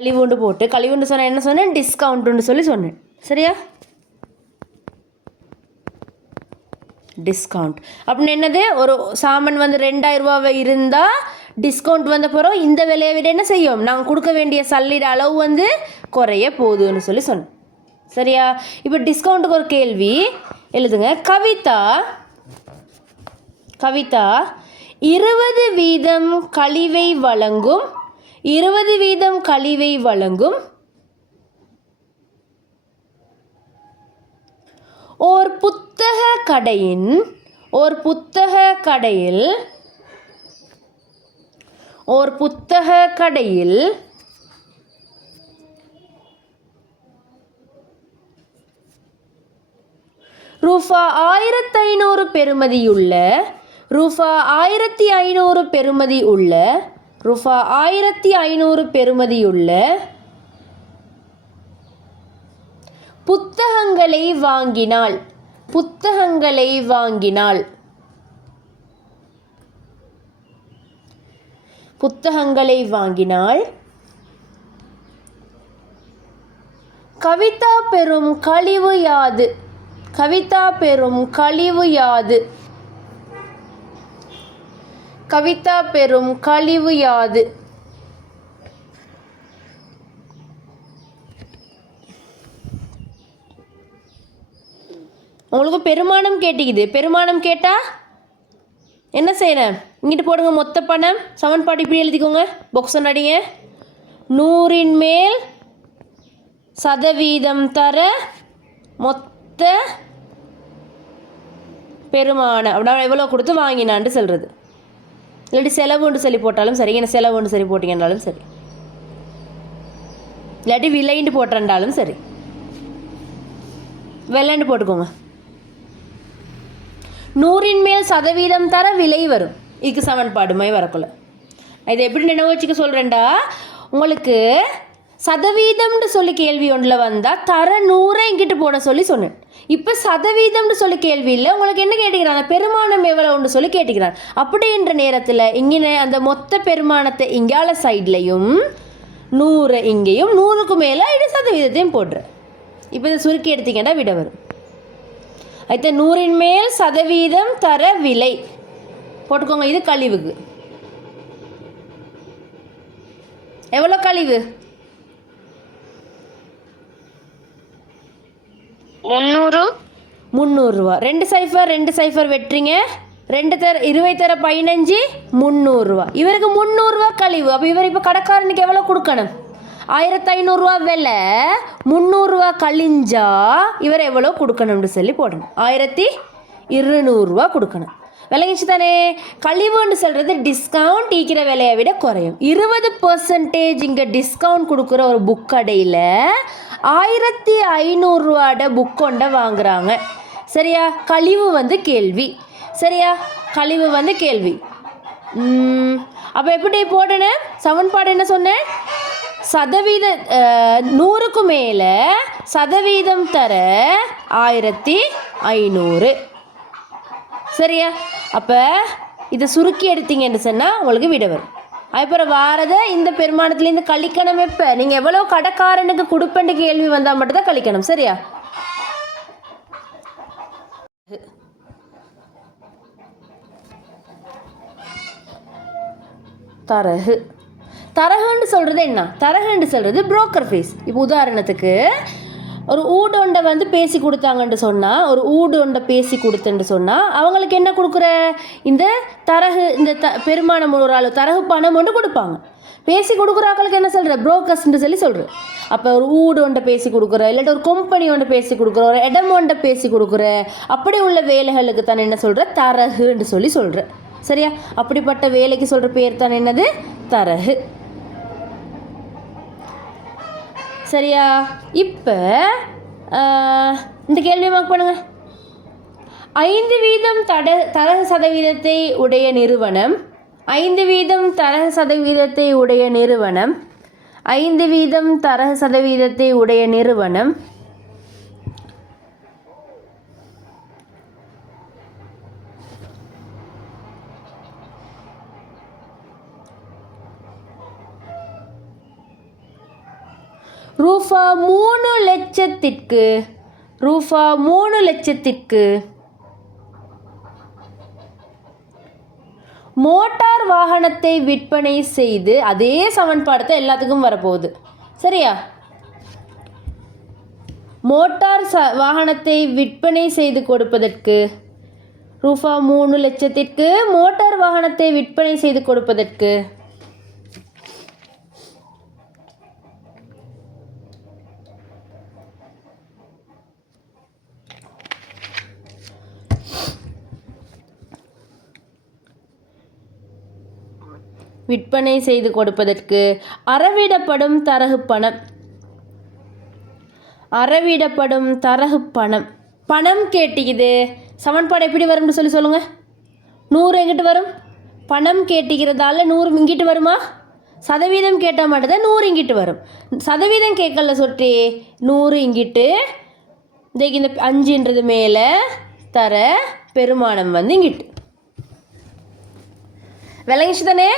கழிவுண்டு போட்டு கழிவுண்டு சொன்ன என்ன சொன்னேன், டிஸ்கவுண்ட்டுன்னு சொல்லி சொன்னேன். சரியா? டிஸ்கவுண்ட் அப்படின்னு என்னது, ஒரு சாமான் வந்து 2000 ரூபாவை இருந்தால் டிஸ்கவுண்ட் வந்த பிறகு இந்த விலையை விட என்ன செய்யும், நாங்கள் கொடுக்க வேண்டிய சல்லிட அளவு வந்து குறைய போகுதுன்னு சொல்லி சொன்னோம். சரியா? இப்போ டிஸ்கவுண்ட்டுக்கு ஒரு கேள்வி எழுதுங்க. கவிதா 20% கழிவை வழங்கும் 20% கழிவை வழங்கும் ஓர் புத்தக கடையில் ரூபா 1500 பெறுமதியுள்ள ரூபா 1500 பெறுமதியுள்ள புத்தகங்களை வாங்கினால் கவிதா பெறும் கழிவு யாது? உங்களுக்கு பெருமானம் கேட்டிக்குது. பெருமானம் கேட்டால் என்ன செய்யணும், இங்கிட்டு போடுங்க. மொத்த பணம் சமன்பாடு இப்படி எழுதிக்கோங்க. பாக்ஸ் அடிங்க. 100 மேல் சதவீதம் தர மொத்த பெருமானம் அப்படின்னா எவ்வளோ கொடுத்து வாங்கினான்னு சொல்கிறது. இல்லாட்டி செலவுன்னு சொல்லி போட்டாலும் சரி, என்ன செலவுன்னு சொல்லி போட்டிங்கன்னாலும் சரி, இல்லாட்டி விலைன்னு போட்டிருந்தாலும் சரி, வெள்ளைன்னு போட்டுக்கோங்க. 100 மேல் சதவீதம் தர விலை வரும். இதுக்கு சமன்பாடுமாய் வரக்குள்ள இது எப்படி நினைவு வச்சுக்க சொல்கிறேன்டா, உங்களுக்கு சதவீதம்னு சொல்லி கேள்வி ஒன்றில் வந்தால் தர 100 இங்கிட்டு போட சொல்லி சொன்னேன். இப்போ சதவீதம்னு சொல்லி கேள்வி இல்லை, உங்களுக்கு என்ன கேட்டுக்கிறாங்க, பெருமானம் எவ்வளோன்னு சொல்லி கேட்டுக்கிறாங்க. அப்படின்ற நேரத்தில் இங்கே அந்த மொத்த பெருமானத்தை இங்கால சைட்லையும் 100 இங்கேயும் 100க்கு மேலே 100% போடுறேன். இப்போ இதை சுருக்கி எடுத்தீங்கன்னா விட வரும். அடுத்த 100 மேல் சதவீதம் தர விலை போட்டுக்கோங்க. இது கழிவுக்கு எவ்வளோ கழிவு? 300 ரூபா. 2 சைஃபர் வெட்டுறீங்க. 2 தர 20 தர 15 300 ரூபா. இவருக்கு 300 ரூபா கழிவு. அப்போ இவர் இப்போ கடைக்காரனுக்கு எவ்வளோ கொடுக்கணும்? 1500 ரூபா விலை, 300 ரூபா கழிஞ்சா இவர் எவ்வளோ கொடுக்கணும்னு சொல்லி போடணும். 1200 ரூபா கொடுக்கணும். விளங்கிச்சு தானே? கழிவுன்னு சொல்கிறது டிஸ்கவுண்ட் ஈக்கிற விலையை விட குறையும். 20% இங்கே டிஸ்கவுண்ட் கொடுக்குற ஒரு புக் கடையில் 1500 ரூபாட புக் கொண்ட வாங்குறாங்க. சரியா? கழிவு வந்து கேள்வி. சரியா? கழிவு வந்து கேள்வி. அப்போ எப்படி போடணும்? சமன்பாடு என்ன சொன்னேன்? சதவீத 100க்கு மேலே சதவீதம் தர 1500. சரியா? அப்போ இதை சுருக்கி எடுத்தீங்கன்னு சொன்னால் உங்களுக்கு விட வரும். அதுக்கப்புறம் வாரதை இந்த பெருமானத்துலேருந்து கழிக்கணும். எப்போ நீங்கள் எவ்வளோ கடைக்காரனுக்கு கொடுப்பேன்னு கேள்வி வந்தால் மட்டும்தான் கழிக்கணும். சரியா? தரகுன்னு சொல்கிறது என்ன? தரகுன்னு சொல்கிறது புரோக்கர் ஃபீஸ். இப்போ உதாரணத்துக்கு ஒரு ஊடொண்டை வந்து பேசி கொடுத்தாங்கன்னு சொன்னால், ஒரு ஊடொண்டை பேசி கொடுத்துன்னு சொன்னால் அவங்களுக்கு என்ன கொடுக்குற, இந்த தரகு, இந்த பெருமானம் ஒரு ஆள் தரகு பணம் ஒன்று கொடுப்பாங்க. பேசி கொடுக்குற ஆக்களுக்கு என்ன சொல்கிற, புரோக்கர்ஸ்ன்னு சொல்லி சொல்கிறேன். அப்போ ஒரு ஊடு ஒன்றை பேசி கொடுக்குற, இல்லாட்டி ஒரு கம்பெனி ஒன்றை பேசி கொடுக்குற, ஒரு இடம் ஒன்றை பேசி கொடுக்குற, அப்படி உள்ள வேலைகளுக்கு தான் என்ன சொல்கிற, தரகுன்னு சொல்லி சொல்கிறேன். சரியா? அப்படிப்பட்ட வேலைக்கு சொல்கிற பேர் தான் என்னது, தரகு. சரியா? இப்போ இந்த கேள்வி மார்க் பண்ணுங்க. 5% தரகு சதவீதத்தை உடைய நிறுவனம் 5% தரகு சதவீதத்தை உடைய நிறுவனம் 5% தரகு சதவீதத்தை உடைய நிறுவனம் ரூபா 3,00,000க்கு ரூபா 3,00,000க்கு மோட்டார் வாகனத்தை விற்பனை செய்து, அதே சமன்பாடு எல்லாத்துக்கும் வரப்போகுது. சரியா? மோட்டார் வாகனத்தை விற்பனை செய்து கொடுப்பதற்கு ரூபா 3,00,000க்கு மோட்டார் வாகனத்தை விற்பனை செய்து கொடுப்பதற்கு விற்பனை செய்து கொடுப்பதற்கு அறவிடப்படும் தரகு பணம் அறவிடப்படும் தரகு பணம் பணம் கேட்டிக்குது. சமன்பாடு எப்படி வரும்னு சொல்லுங்கள். 100 எங்கிட்டு வரும்? பணம் கேட்டிக்கிறதால 100 இங்கிட்டு வருமா? சதவீதம் கேட்டால் மட்டும்தான் 100 இங்கிட்டு வரும். சதவீதம் கேட்கல சொட்டி 100 இங்கிட்டு இந்த 5ன்றது மேலே தர பெருமானம் வந்து இங்கிட்டு விளங்கிச்சு தானே?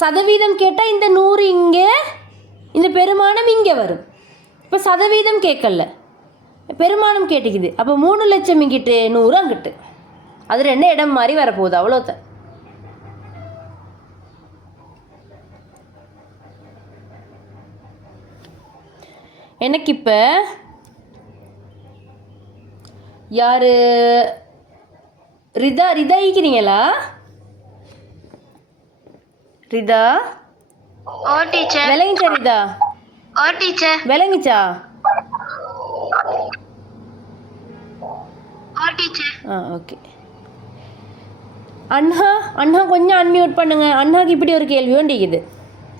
சதவீதம் கேட்டால் இந்த 100 இங்கே, இந்த பெருமானம் இங்கே வரும். இப்போ சதவீதம் கேட்கல, பெருமானம் கேட்டுக்குது. அப்போ 3,00,000 இங்கிட்டு 100 அங்கிட்டு, அது 2 இடம் மாதிரி வரப்போகுது. அவ்வளோதான். எனக்கு இப்போ யார் ரிதா ஈக்கிறீங்களா? ரிதா டீச்சர் விளங்கிச்சா? ரிதா டீச்சர் விளங்கிச்சா? ஓகே. அண்ணா கொஞ்சம் அன்மியூட் பண்ணுங்க. அண்ணாக்கு இப்படி ஒரு கேள்வி ஒன்றிக்குது.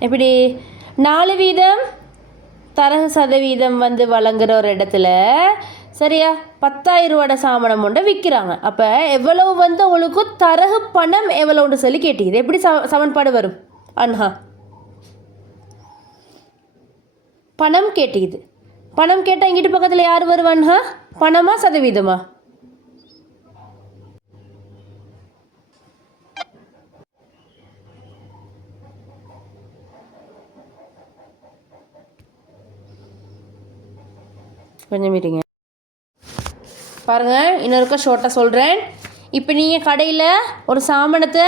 எப்படி 4% தரகு சதவீதம் வந்து வழங்குற ஒரு இடத்துல சரியா 10,000 ரூபாட சாமானம் ஒன்றை விற்கிறாங்க. அப்போ எவ்வளவு வந்து உங்களுக்கு தரகு பணம் எவ்வளோன்னு சொல்லி கேட்டிக்குது. எப்படி சமன்பாடு வரும்? அண்ணா பணம் கேட்டிக்குது. பணம் கேட்டால் இங்கிட்டு பக்கத்தில் யார் வருவான்ஹா? பணமா சதவீதமா? கொஞ்சம் மீட்டிங்க பாருங்கள். இன்னொருக்கா ஷார்ட்டாக சொல்கிறேன். இப்போ நீங்கள் கடையில் ஒரு சாமானத்தை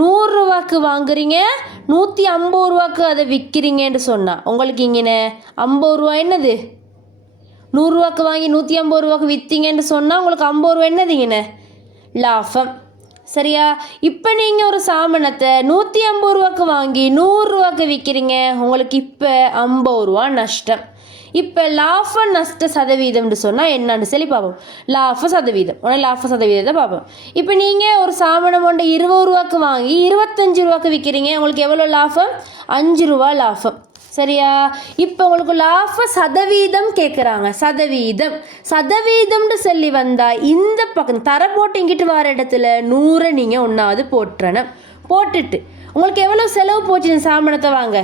100 ரூபாய்க்கு வாங்குறீங்க, 150 ரூபாய்க்கு அதை விற்கிறீங்கன்னு சொன்னால் உங்களுக்கு இங்கே 50 ரூபா என்னது? 100 ரூபாய்க்கு வாங்கி 150 ரூபாய்க்கு விற்றீங்கன்னு சொன்னால் உங்களுக்கு 50 ரூபா என்னது இங்கே லாபம். சரியா? இப்போ நீங்கள் ஒரு சாமானத்தை 150 ரூபாய்க்கு வாங்கி 100 ரூபாய்க்கு விற்கிறீங்க, உங்களுக்கு இப்போ 50 ரூபா நஷ்டம். இப்போ லாப நஷ்ட சதவீதம்னு சொன்னால் என்னன்னு சொல்லி பார்ப்போம். லாப சதவீதம் லாப சதவீதத்தை பார்ப்போம். இப்போ நீங்கள் ஒரு சாமானம் ஒன்று 20 ரூபாய்க்கு வாங்கி 25 ரூபாய்க்கு விற்கிறீங்க, உங்களுக்கு எவ்வளோ லாபம்? 5 ரூபா லாபம். சரியா? இப்போ உங்களுக்கு லாப சதவீதம் கேட்குறாங்க. சதவீதம்னு சொல்லி வந்தால் இந்த பக்கம் தர போட்டு இங்கிட்டு வர இடத்துல 100 நீங்கள் ஒன்றாவது போட்டுறணும். போட்டுட்டு உங்களுக்கு எவ்வளோ செலவு போச்சு இந்த சாமானத்தை வாங்க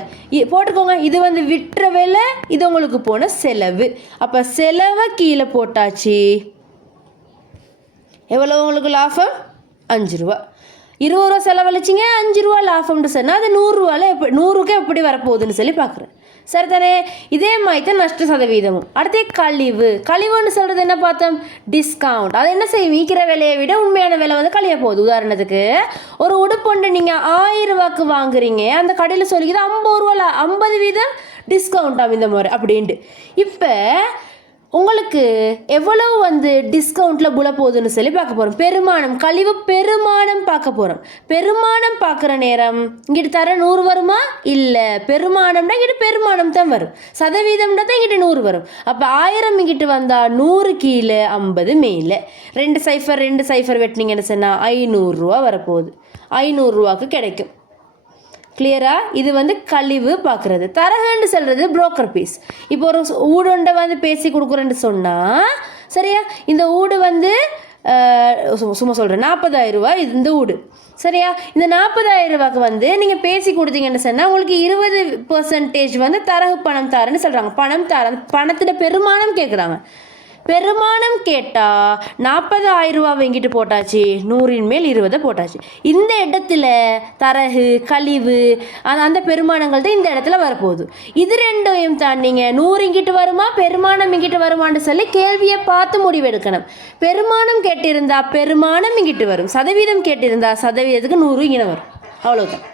போட்டுக்கோங்க. இது வந்து விற்ற விலை, இது உங்களுக்கு போன செலவு. அப்போ செலவை கீழே போட்டாச்சு. எவ்வளோ உங்களுக்கு லாபம்? 5 ரூபா. 20 ரூபா செலவழிச்சிங்க, 5 ரூபா லாபம்னு சொன்னால் அது 100 ரூபாவில் 100க்கு எப்படி வரப்போகுதுன்னு சொல்லி பார்க்குறேன். சரி தானே? இதே மாதிரி தான் நஷ்ட சதவீதமும். அடுத்தே கழிவுன்னு சொல்கிறது என்ன பார்த்தோம்? டிஸ்கவுண்ட். அது என்ன செய்யும்? விற்கிற விலையை விட உண்மையான விலை வந்து கழிய போகுது. உதாரணத்துக்கு ஒரு உடுப்பொண்டு நீங்கள் 1000 ரூபாய்க்கு வாங்குறீங்க, அந்த கடையில் சொல்லிக்கிது 50 ரூபா 50% டிஸ்கவுண்ட் இந்த மாதிரி அப்படின்ட்டு. இப்போ உங்களுக்கு எவ்வளவு வந்து டிஸ்கவுண்ட்டில் புல போகுதுன்னு சொல்லி பார்க்க போகிறோம். பெருமானம், கழிவு பெருமானம் பார்க்க போகிறோம். பெருமானம் பார்க்குற நேரம் இங்கிட்டு தர 100 வருமா? இல்லை. பெருமானம்னா இங்கிட்டு பெருமானம் தான் வரும். சதவீதம்னா தான் இங்கிட்டு 100 வரும். அப்போ 1000 இங்கிட்டு வந்தால் 100 கீழே 50 மேலே 2 சைஃபர் வெட்டினீங்கன்னு சொன்னால் 500 ரூபா வரப்போகுது. 500 ரூபாய்க்கு கிடைக்கும். கிளியரா? இது வந்து கழிவு பார்க்குறது. தரகுன்னு சொல்கிறது புரோக்கர் பீஸ். இப்போ ஒரு ஊடுண்டை வந்து பேசி கொடுக்குறேன்னு சொன்னால் சரியா, இந்த ஊடு வந்து சும்மா சொல்கிறேன் 40,000 ரூபா இந்த ஊடு. சரியா? இந்த 40,000 ரூபாய்க்கு வந்து நீங்கள் பேசி கொடுத்தீங்கன்னு சொன்னால் உங்களுக்கு 20% வந்து தரகு பணம் தாரன்னு சொல்கிறாங்க. பணம் தார பணத்தில் பெருமானம் கேட்குறாங்க. பெருமானம் கேட்டால் 40,000 ரூபா இங்கிட்டு போட்டாச்சு, 100ன் மேல் 20 போட்டாச்சு. இந்த இடத்துல தரகு கழிவு அந்த பெருமானங்கள் தான் இந்த இடத்துல வரப்போகுது. இது ரெண்டையும் தான் நீங்கள் 100 இங்கிட்டு வருமா பெருமானம் இங்கிட்டு வருமானு சொல்லி கேள்வியை பார்த்து முடிவெடுக்கணும். பெருமானம் கேட்டிருந்தா பெருமானம் இங்கிட்டு வரும், சதவீதம் கேட்டிருந்தா சதவீதத்துக்கு 100 இங்கே வரும். அவ்வளோதான்.